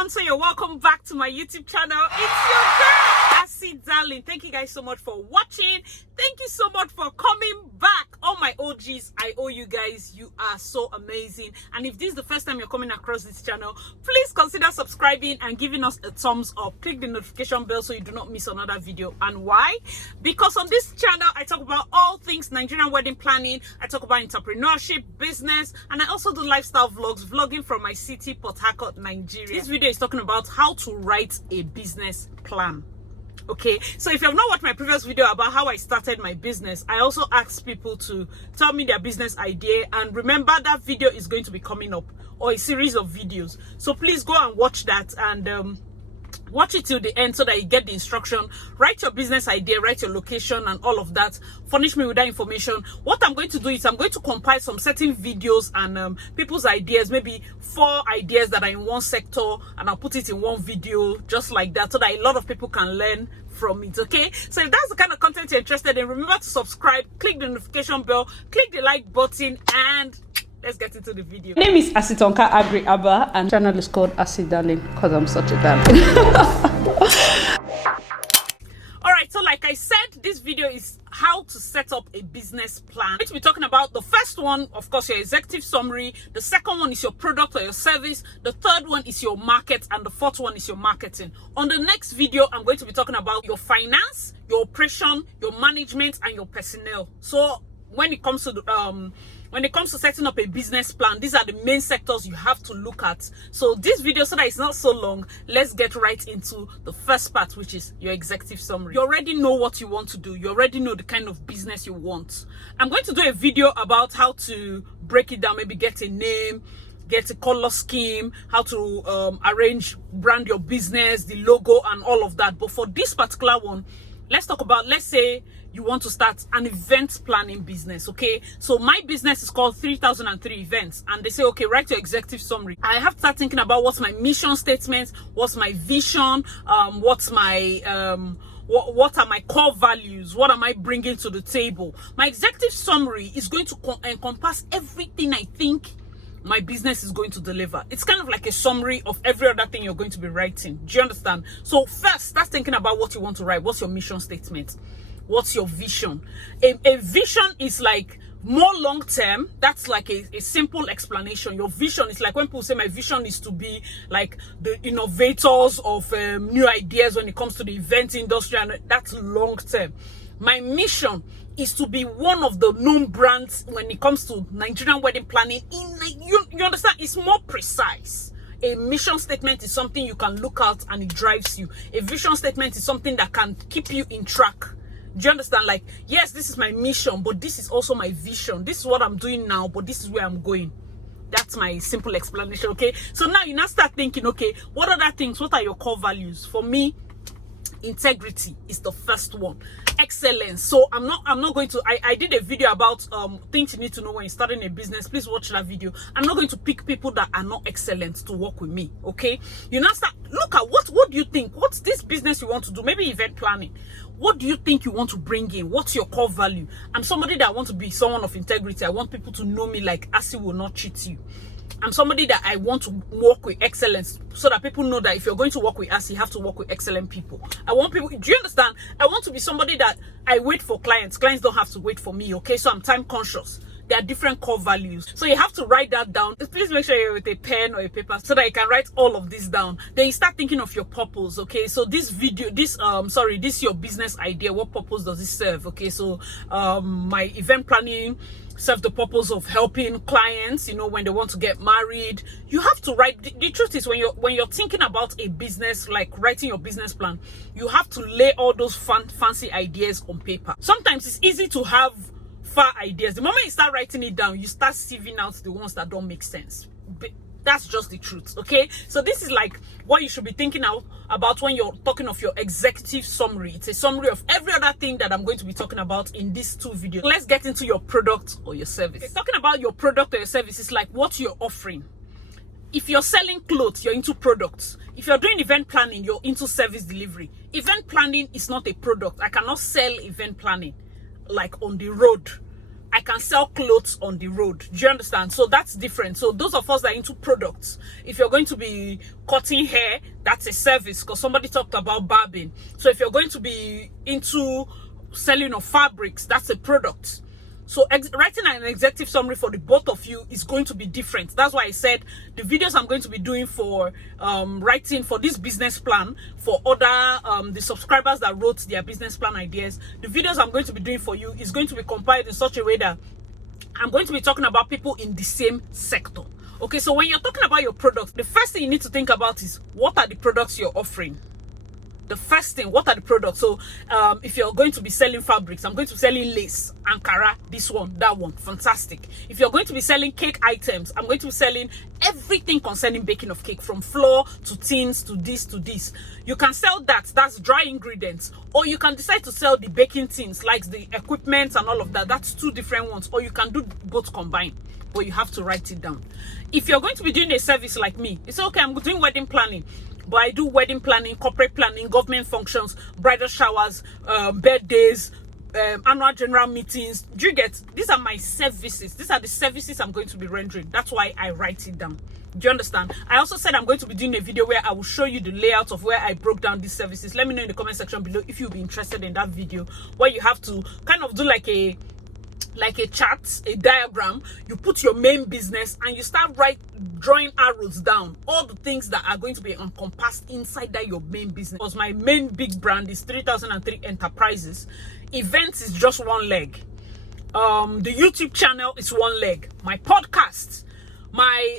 everyone, so you're welcome back to my YouTube channel. It's your girl, Darlynss. Thank you guys so much for watching. Thank you so much for coming back. All my OGs, I owe you guys. You are so amazing. And if this is the first time you're coming across this channel, please consider subscribing and giving us a thumbs up. Click the notification bell so you do not miss another video. And why? Because on this channel I talk about all things Nigerian wedding planning. I talk about entrepreneurship, business, and I also do lifestyle vlogs, vlogging from my city, Port Harcourt, Nigeria. This video is talking about how to write a business plan. Okay, so if you have not watched my previous video about how I started my business, I also asked people to tell me their business idea, and remember that video is going to be coming up, or a series of videos. So please go and watch that and watch it till the end so that you get the instruction. Write your business idea, write your location and all of that. Furnish me with that information. What I'm going to do is I'm going to compile some certain videos and people's ideas, maybe 4 ideas that are in one sector, and I'll put it in one video just like that so that a lot of people can learn from it. Okay, so if that's the kind of content you're interested in, remember to subscribe, click the notification bell, click the like button, and let's get into the video. My name is Asitonka Agri Abba, and channel is called Darlynss because I'm such a darling. All right, so like I said, this video is how to set up a business plan. I'm going to be talking about the first one, of course, your executive summary. The second one is your product or your service. The third one is your market, and the fourth one is your marketing. On the next video, I'm going to be talking about your finance, your operation, your management, and your personnel. So when it comes to setting up a business plan, these are the main sectors you have to look at. So this video, so that it's not so long, let's get right into the first part, which is your executive summary. You already know what you want to do. You already know the kind of business you want. I'm going to do a video about how to break it down, maybe get a name, get a color scheme, how to brand your business, the logo and all of that. But for this particular one, let's talk about, let's say you want to start an event planning business. Okay, so my business is called 3003 Events, and they say, okay, write your executive summary. I have to start thinking about what's my mission statement, what's my vision, what's my what are my core values, what am I bringing to the table. My executive summary is going to encompass everything I think my business is going to deliver. It's kind of like a summary of every other thing you're going to be writing. Do you understand? So first, start thinking about what you want to write. What's your mission statement? What's your vision? A vision is like more long term. That's like a simple explanation. Your vision is like when people say my vision is to be like the innovators of new ideas when it comes to the event industry, and that's long term. My mission is to be one of the known brands when it comes to Nigerian wedding planning. You understand? It's more precise. A mission statement is something you can look at and it drives you. A vision statement is something that can keep you in track. Do you understand? Like, yes, this is my mission, but this is also my vision. This is what I'm doing now, but this is where I'm going. That's my simple explanation. Okay, so now you now start thinking, okay, what other things, what are your core values? For me, integrity is the first one. Excellence. So I'm not going to, I did a video about things you need to know when you're starting a business. Please watch that video. I'm not going to pick people that are not excellent to work with me. Okay, you now start look at what do you think, what's this business you want to do, maybe event planning. What do you think you want to bring in? What's your core value? I'm somebody that I want to be someone of integrity. I want people to know me like Asi will not cheat you. I'm somebody that I want to work with excellence, so that people know that if you're going to work with us, you have to work with excellent people. I want people, do you understand? I want to be somebody that I wait for clients. Clients don't have to wait for me, okay? So I'm time conscious. There are different core values. So you have to write that down. Please make sure you're with a pen or a paper so that you can write all of this down. Then you start thinking of your purpose, okay? So this video, this is your business idea. What purpose does it serve? Okay, so my event planning serve the purpose of helping clients, you know, when they want to get married. You have to write. The truth is, when you're thinking about a business, like writing your business plan, you have to lay all those fancy ideas on paper. Sometimes it's easy to have far ideas. The moment you start writing it down, you start sieving out the ones that don't make sense. But that's just the truth. Okay, so this is like what you should be thinking about when you're talking of your executive summary. It's a summary of every other thing that I'm going to be talking about in these 2 videos. Let's get into your product or your service. Okay, talking about your product or your service is like what you're offering. If you're selling clothes, you're into products. If you're doing event planning, you're into service delivery. Event planning is not a product. I cannot sell event planning like on the road. I can sell clothes on the road. Do you understand? So that's different. So those of us that are into products, if you're going to be cutting hair, that's a service, because somebody talked about barbing. So if you're going to be into selling of fabrics, that's a product. So writing an executive summary for the both of you is going to be different. That's why I said the videos I'm going to be doing for writing for this business plan, for other the subscribers that wrote their business plan ideas, the videos I'm going to be doing for you is going to be compiled in such a way that I'm going to be talking about people in the same sector. Okay, so when you're talking about your products, the first thing you need to think about is, what are the products you're offering? The first thing, what are the products? So if you're going to be selling fabrics, I'm going to be selling lace, Ankara, this one, that one, fantastic. If you're going to be selling cake items, I'm going to be selling everything concerning baking of cake, from flour to tins to this to this. You can sell that, that's dry ingredients, or you can decide to sell the baking tins, like the equipment and all of that. That's two different ones, or you can do both combined, but you have to write it down. If you're going to be doing a service like me, it's okay, I'm doing wedding planning, but I do wedding planning, corporate planning, government functions, bridal showers, birthdays, annual general meetings. Do you get? These are my services. These are the services I'm going to be rendering. That's why I write it down. Do you understand? I also said I'm going to be doing a video where I will show you the layout of where I broke down these services. Let me know in the comment section below if you'll be interested in that video, where you have to kind of do like a chart, a diagram. You put your main business and you start drawing arrows down, all the things that are going to be encompassed inside that your main business. Because my main big brand is 3003 Enterprises. Events is just one leg. The YouTube channel is one leg. My podcast, my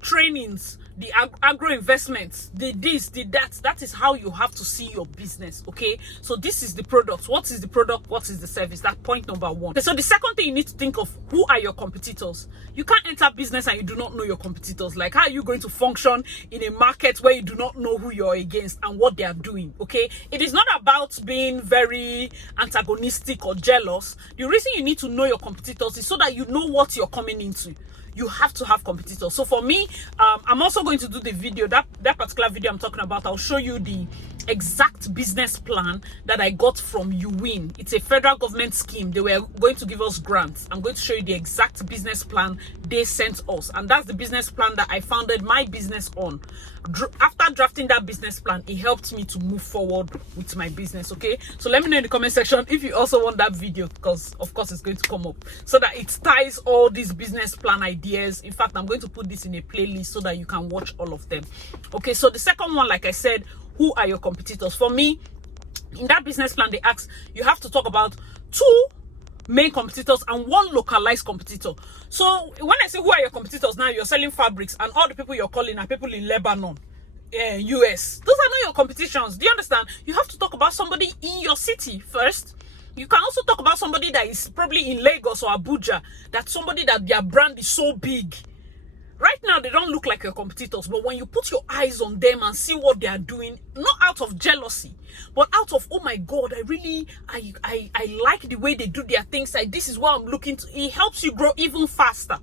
trainings, the agro investments, the this, the that is how you have to see your business. Okay, so this is the product. What is the product? What is the service? That's point number one. Okay, so the second thing you need to think of, who are your competitors? You can't enter business and you do not know your competitors. Like, how are you going to function in a market where you do not know who you're against and what they are doing? Okay, it is not about being very antagonistic or jealous. The reason you need to know your competitors is so that you know what you're coming into. You have to have competitors. So for me, I'm also going to do the video, that particular video I'm talking about. I'll show you the exact business plan that I got from UWIN. It's a federal government scheme. They were going to give us grants. I'm going to show you the exact business plan they sent us, and that's the business plan that I founded my business on. After drafting that business plan, it helped me to move forward with my business. Okay, so let me know in the comment section if you also want that video, because of course it's going to come up, so that it ties all these business plan ideas. In fact, I'm going to put this in a playlist so that you can watch all of them. Okay, so the second one, like I said, who are your competitors? For me, in that business plan, they ask you have to talk about 2 main competitors and 1 localized competitor. So when I say who are your competitors, now you're selling fabrics and all the people you're calling are people in Lebanon, US. Those are not your competitions. Do you understand? You have to talk about somebody in your city first. You can also talk about somebody that is probably in Lagos or Abuja, that's somebody that their brand is so big. Right now, they don't look like your competitors, but when you put your eyes on them and see what they are doing, not out of jealousy, but out of, oh my God, I like the way they do their things. Like, this is what I'm looking to. It helps you grow even faster.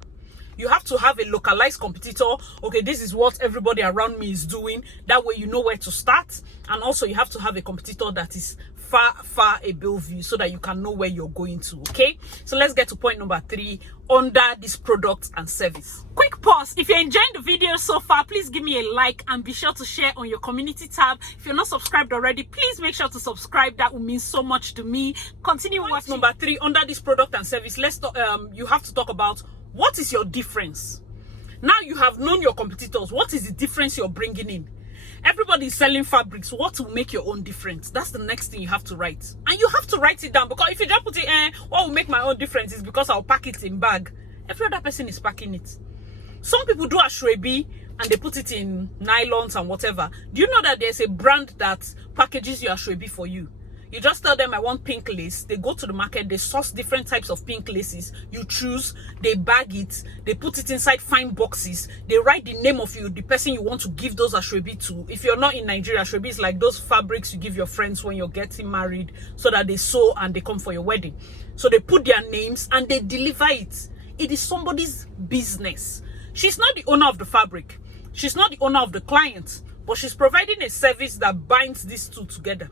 You have to have a localized competitor. Okay, this is what everybody around me is doing. That way you know where to start. And also you have to have a competitor that is far above you, so that you can know where you're going to. Okay, so let's get to point number 3 under this product and service. Quick pause. If you're enjoying the video so far, please give me a like and be sure to share on your community tab. If you're not subscribed already, please make sure to subscribe. That will mean so much to me. Continue watching. Number 3 under this product and service, let's talk, you have to talk about what is your difference. Now you have known your competitors. What is the difference you're bringing in? Everybody is selling fabrics. What will make your own difference? That's the next thing you have to write. And you have to write it down, because if you just put it in, what will make my own difference is because I'll pack it in bag. Every other person is packing it. Some people do ashwebi and they put it in nylons and whatever. Do you know that there's a brand that packages your ashwebi for you? You just tell them I want pink lace. They go to the market, they source different types of pink laces. You choose, they bag it, they put it inside fine boxes. They write the name of you, the person you want to give those ashwebi to. If you're not in Nigeria, ashwebi is like those fabrics you give your friends when you're getting married, so that they sew and they come for your wedding. So they put their names and they deliver it. It is somebody's business. She's not the owner of the fabric. She's not the owner of the client, but she's providing a service that binds these two together.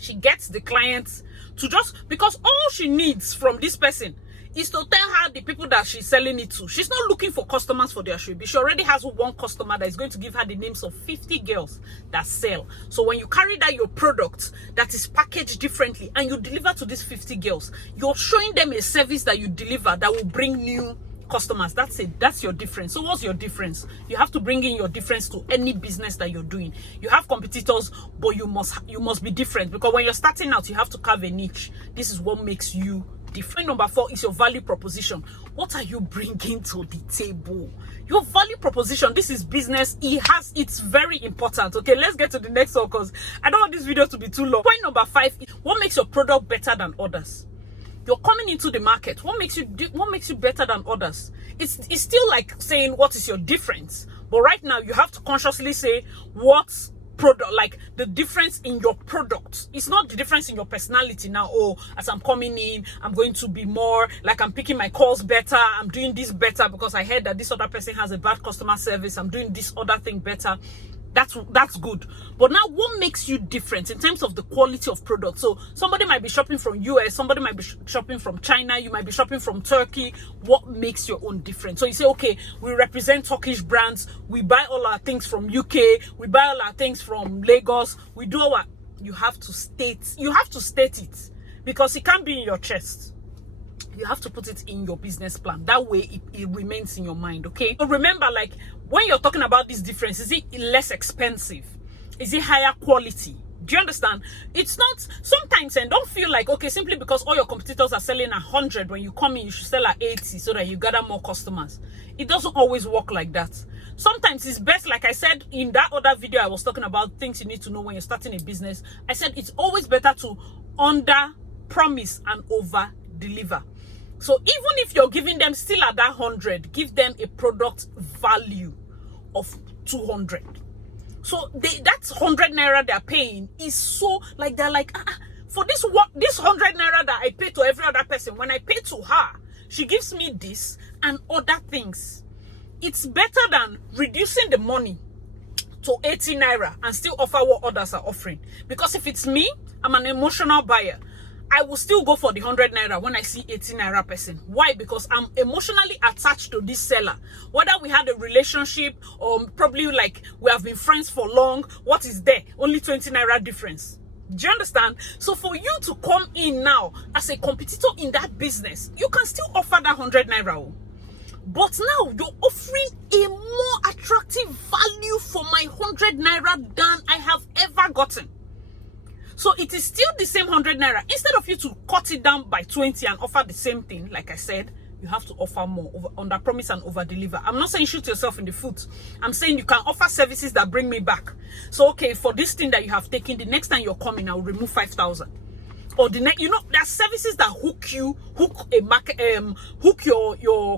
She gets the clients to just, because all she needs from this person is to tell her the people that she's selling it to. She's not looking for customers for their shop. She already has one customer that is going to give her the names of 50 girls that sell. So when you carry that your product that is packaged differently and you deliver to these 50 girls, you're showing them a service that you deliver that will bring new customers. That's it. That's your difference. So what's your difference? You have to bring in your difference to any business that you're doing. You have competitors, but you must be different, because when you're starting out, you have to carve a niche. This is what makes you different. Number 4 is your value proposition. What are you bringing to the table? Your value proposition. This is business. It's very important. Okay, let's get to the next one, because I don't want this video to be too long. Point number 5 is what makes your product better than others. You're coming into the market. What makes you better than others? It's still like saying what is your difference, but right now you have to consciously say what's product, like the difference in your product. It's not the difference in your personality now. Oh, as I'm coming in, I'm going to be more like, I'm picking my calls better, I'm doing this better because I heard that this other person has a bad customer service, I'm doing this other thing better. That's good. But now what makes you different in terms of the quality of product? So somebody might be shopping from US, somebody might be shopping from China, you might be shopping from Turkey. What makes your own different? So you say, okay, we represent Turkish brands, we buy all our things from UK, we buy all our things from Lagos, we do our, you have to state it, because it can't be in your chest. You have to put it in your business plan. That way it remains in your mind. Okay, so remember, like when you're talking about this difference, is it less expensive? Is it higher quality? Do you understand? It's not sometimes, and don't feel like, okay, simply because all your competitors are selling 100, when you come in you should sell at 80 so that you gather more customers. It doesn't always work like that. Sometimes it's best, like I said in that other video I was talking about things you need to know when you're starting a business. I said it's always better to under promise and over deliver. So even if you're giving them still at that 100, give them a product value of 200. So that's 100 naira they're paying is so, like, they're like, for this 100 naira that I pay to every other person, when I pay to her, she gives me this and other things. It's better than reducing the money to 80 naira and still offer what others are offering. Because if it's me, I'm an emotional buyer. I will still go for the 100 naira when I see 80 naira person. Why? Because I'm emotionally attached to this seller. Whether we had a relationship or probably like we have been friends for long, what is there? Only 20 naira difference. Do you understand? So for you to come in now as a competitor in that business, you can still offer that 100 naira. But now you're offering a more attractive value for my 100 naira than I have ever gotten. So it is still the same 100 naira. Instead of you to cut it down by 20 and offer the same thing, like I said, you have to offer more, under promise and over deliver. I'm not saying shoot yourself in the foot. I'm saying you can offer services that bring me back. So okay, for this thing that you have taken, the next time you're coming, I'll remove 5,000. Or the next, there are services that hook your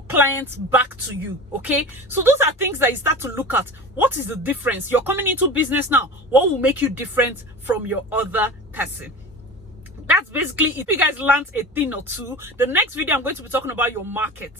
clients back to you. Okay, so those are things that you start to look at. What is the difference? You're coming into business now. What will make you different from your other person? That's basically it. If you guys learned a thing or two, the next video I'm going to be talking about your market.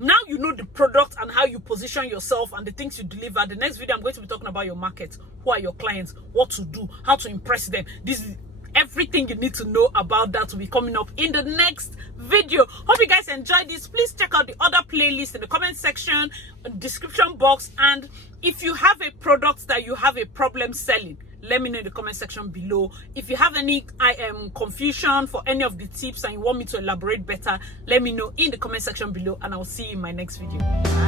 Now you know the product and how you position yourself and the things you deliver. The next video I'm going to be talking about your market. Who are your clients? What to do? How to impress them? This is everything you need to know about that will be coming up in the next video. Hope you guys enjoyed this. Please check out the other playlist in the comment section, description box, and if you have a product that you have a problem selling, let me know in the comment section below. If you have any confusion for any of the tips and you want me to elaborate better, let me know in the comment section below, and I'll see you in my next video.